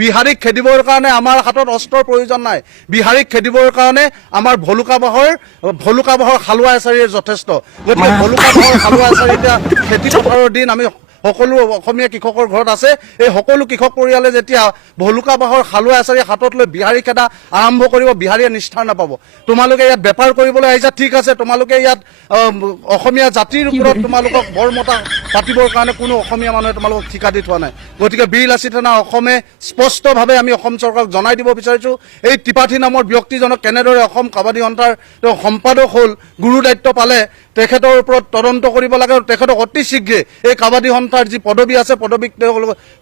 বিহাৰীক খেদিবৰ কাৰণে আমাৰ হাতত অস্ত্ৰৰ প্ৰয়োজন নাই। বিহাৰীক খেদিবৰ কাৰণে আমাৰ ভলুকা বাহৰ হালোৱা এচাৰিৰ যথেষ্ট। গতিকে ভলুকা বাহৰ হালোৱা এচাৰি এতিয়া খেতি পথাৰৰ দিন আমি সকলো অসমীয়া কৃষকৰ ঘৰত আছে। এই সকলো কৃষক পৰিয়ালে যেতিয়া ভলুকা বাহৰ হালোৱা এচাৰি হাতত লৈ বিহাৰী খেদা আৰম্ভ কৰিব, বিহাৰীয়ে নিষ্ঠাৰ নাপাব। তোমালোকে ইয়াত বেপাৰ কৰিবলৈ আহিছা, ঠিক আছে, তোমালোকে ইয়াত অসমীয়া জাতিৰ ওপৰত তোমালোকক বৰমতা পাতিবৰ কাৰণে কোনো অসমীয়া মানুহে তোমালোকক ঠিকা দি থোৱা নাই। গতিকে বীৰ লাচিত সেনা অসমে স্পষ্টভাৱে আমি অসম চৰকাৰক জনাই দিব বিচাৰিছোঁ, এই ত্ৰিপাঠী নামৰ ব্যক্তিজনক কেনেদৰে অসম কাবাডী সন্থাৰ তেওঁ সম্পাদক হ'ল, গুৰু দায়িত্ব পালে, তেখেতৰ ওপৰত তদন্ত কৰিব লাগে আৰু তেখেতক অতি শীঘ্ৰে এই কাবাডী সন্থাৰ যি পদবী আছে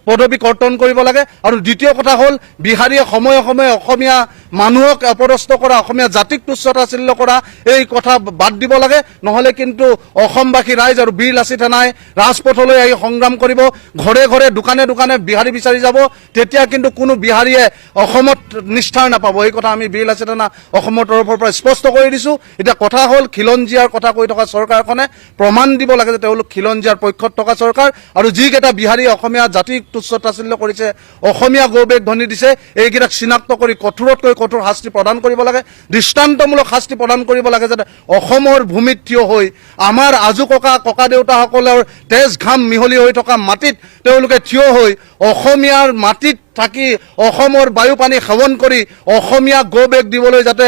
পদবী কৰ্তন কৰিব লাগে। আৰু দ্বিতীয় কথা হ'ল, বিহাৰীয়ে সময়ে সময়ে অসমীয়া মানুহক অপদস্থ কৰা, অসমীয়া জাতিক তুচ্ছতাচ্ছিল্য কৰা এই কথা বাদ দিব লাগে। নহ'লে কিন্তু অসমবাসী ৰাইজ আৰু বীৰ লাচিত সেনাই ৰাজপথলৈ আহি সংগ্ৰাম কৰিব, ঘৰে ঘৰে দোকানে দোকানে বিহাৰী বিচাৰি যাব। তেতিয়া কিন্তু কোনো বিহাৰীয়ে অসমত নিষ্ঠাৰ নাপাব। এই কথা আমি বীৰ লাচিত সেনা অসমৰ তৰফৰ পৰা স্পষ্ট কৰি দিছোঁ। এতিয়া কথা হ'ল, খিলঞ্জীয়াৰ কথা কৈ থকা চৰকাৰখনে প্ৰমাণ দিব লাগে যে তেওঁলোক খিলঞ্জীয়াৰ পক্ষত থকা চৰকাৰ। আৰু যিকেইটা বিহাৰীয়ে অসমীয়া জাতিক তুচ্ছতাচ্ছিল্য কৰিছে, অসমীয়া গৌবেগ ধ্বনি দিছে, এইকেইটাক চিনাক্ত কৰি কঠোৰতকৈ কঠোৰ শাস্তি প্ৰদান কৰিব লাগে, দৃষ্টান্তমূলক শাস্তি প্ৰদান কৰিব লাগে, যাতে অসমৰ ভূমিত থিয় হৈ আমাৰ আজু ককা দেউতাসকলৰ তেজ ঘাম মিহলি হৈ থকা মাটিত তেওঁলোকে থিয় হৈ অসমীয়াৰ মাটিত থাকি অসমৰ বায়ু পানী সেৱন কৰি অসমীয়া গৌবেগ দিবলৈ যাতে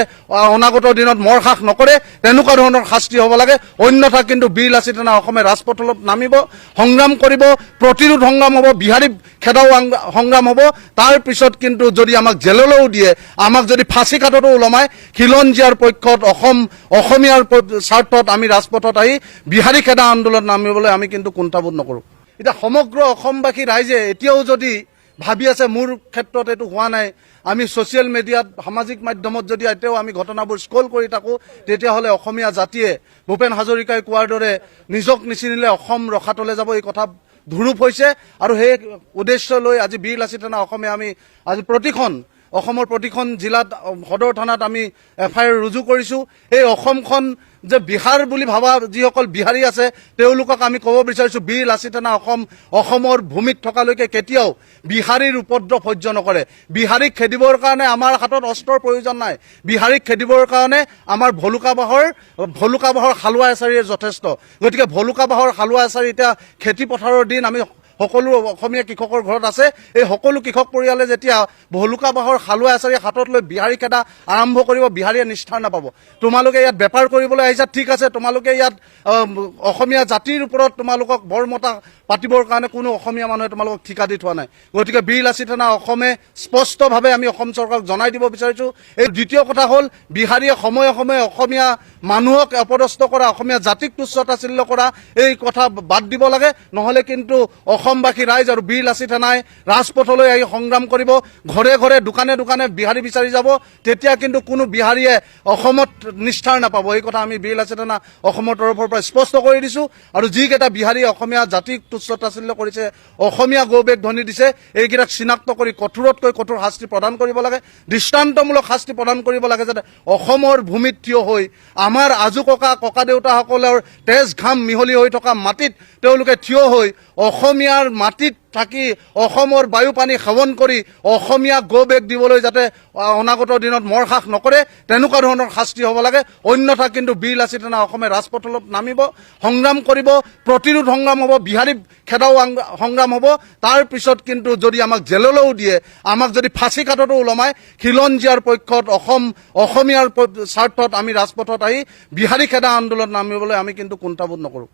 অনাগত দিনত মৰসাস নকৰে, তেনেকুৱা ধৰণৰ শাস্তি হ'ব লাগে। অন্যথা কিন্তু বীৰ লাচিত সেনা অসমে ৰাজপথলত নামিব, সংগ্ৰাম কৰিব, প্ৰতিৰোধ সংগ্ৰাম হ'ব, বিহাৰী খেদাও সংগ্ৰাম হ'ব। তাৰ পিছত কিন্তু যদি আমাক জেললৈও দিয়ে, আমাক যদি ফাঁচী কাঠতো ওলমায়, খিলঞ্জীয়াৰ পক্ষত অসমীয়াৰ স্বাৰ্থত আমি ৰাজপথত আহি বিহাৰী খেদা আন্দোলন নামিবলৈ আমি কিন্তু কুণ্ঠাবোধ নকৰোঁ। এতিয়া সমগ্ৰ অসমবাসী ৰাইজে এতিয়াও যদি ভাবি আছে, মোৰ ক্ষেত্ৰত এইটো হোৱা নাই, আমি ছ'চিয়েল মিডিয়াত সামাজিক মাধ্যমত যদি এতিয়াও আমি ঘটনাবোৰ স্ক্ৰল কৰি থাকোঁ, তেতিয়াহ'লে অসমীয়া জাতিয়ে ভূপেন হাজৰিকাই কোৱাৰ দৰে নিজক নিচিনিলে অসম ৰসাতলে যাব, এই কথা ধুৰুপ হৈছে। আৰু সেই উদ্দেশ্য লৈ আজি বীৰ লাচিত সেনা অসমে আমি আজি অসমৰ প্ৰতিখন জিলাত সদৰ থানাত আমি FIR ৰুজু কৰিছোঁ। এই অসমখন যে বিহাৰ বুলি ভাবা যিসকল বিহাৰী আছে, তেওঁলোকক আমি ক'ব বিচাৰিছোঁ, বীৰ লাচিত সেনা অসমৰ ভূমিত থকালৈকে কেতিয়াও বিহাৰীৰ উপদ্ৰৱ সহ্য নকৰে। বিহাৰীক খেদিবৰ কাৰণে আমাৰ হাতত অস্ত্ৰৰ প্ৰয়োজন নাই। বিহাৰীক খেদিবৰ কাৰণে আমাৰ ভলুকা বাহৰ হালোৱা এচাৰিৰ যথেষ্ট। গতিকে ভলুকা বাহৰ হালোৱা এচাৰি এতিয়া খেতি পথাৰৰ দিন আমি সকলো অসমীয়া কৃষকৰ ঘৰত আছে। এই সকলো কৃষক পৰিয়ালে যেতিয়া ভলুকা বাহৰ হালোৱা এচাৰি হাতত লৈ বিহাৰী খেদা আৰম্ভ কৰিব, বিহাৰীয়ে নিষ্ঠাৰ নাপাব। তোমালোকে ইয়াত বেপাৰ কৰিবলৈ আহিছা, ঠিক আছে, তোমালোকে ইয়াত অসমীয়া জাতিৰ ওপৰত তোমালোকক বৰমতা পাতিবৰ কাৰণে কোনো অসমীয়া মানুহে তোমালোকক ঠিকা দি থোৱা নাই। গতিকে বীৰ লাচিত সেনা অসমে স্পষ্টভাৱে আমি অসম চৰকাৰক জনাই দিব বিচাৰিছোঁ। এই দ্বিতীয় কথা হ'ল, বিহাৰীয়ে সময়ে সময়ে অসমীয়া মানুহক অপদস্থ কৰা, অসমীয়া জাতিক তুচ্ছতাচ্ছিল্য কৰা এই কথা বাদ দিব লাগে। নহ'লে কিন্তু অসমবাসী ৰাইজ আৰু বীৰ লাচিত সেনাই ৰাজপথলৈ আহি সংগ্ৰাম কৰিব, ঘৰে ঘৰে দোকানে দোকানে বিহাৰী বিচাৰি যাব। তেতিয়া কিন্তু কোনো বিহাৰীয়ে অসমত নিষ্ঠাৰ নাপাব। এই কথা আমি বীৰ লাচিত সেনা অসমৰ তৰফৰ পৰা স্পষ্ট কৰি দিছোঁ। আৰু যিকেইটা বিহাৰীয়ে অসমীয়া জাতিক তুচ্ছতাচ্ছিল্য কৰিছে, অসমীয়া গৌবেগ ধ্বনি দিছে, এইকেইটাক চিনাক্ত কৰি কঠোৰতকৈ কঠোৰ শাস্তি প্ৰদান কৰিব লাগে, দৃষ্টান্তমূলক শাস্তি প্ৰদান কৰিব লাগে, যাতে অসমৰ ভূমিত থিয় হৈ আমাৰ আজু ককা দেউতাসকলৰ তেজ ঘাম মিহলি হৈ থকা মাটিত তেওঁলোকে থিয় হৈ অসমীয়াৰ মাটিত থাকি অসমৰ বায়ু পানী সেৱন কৰি অসমীয়া গৌবেগ দিবলৈ যাতে অনাগত দিনত মৰসাস নকৰে, তেনেকুৱা ধৰণৰ শাস্তি হ'ব লাগে। অন্যথা কিন্তু বীৰ লাচিত সেনা অসমে ৰাজপথলত নামিব, সংগ্ৰাম কৰিব, প্ৰতিৰোধ সংগ্ৰাম হ'ব, বিহাৰী খেদাও সংগ্ৰাম হ'ব। তাৰ পিছত কিন্তু যদি আমাক জেললৈও দিয়ে, আমাক যদি ফাঁচী কাঠতো ওলমায়, খিলঞ্জীয়াৰ পক্ষত অসমীয়াৰ স্বাৰ্থত আমি ৰাজপথত আহি বিহাৰী খেদা আন্দোলন নামিবলৈ আমি কিন্তু কুণ্ঠাবোধ নকৰোঁ।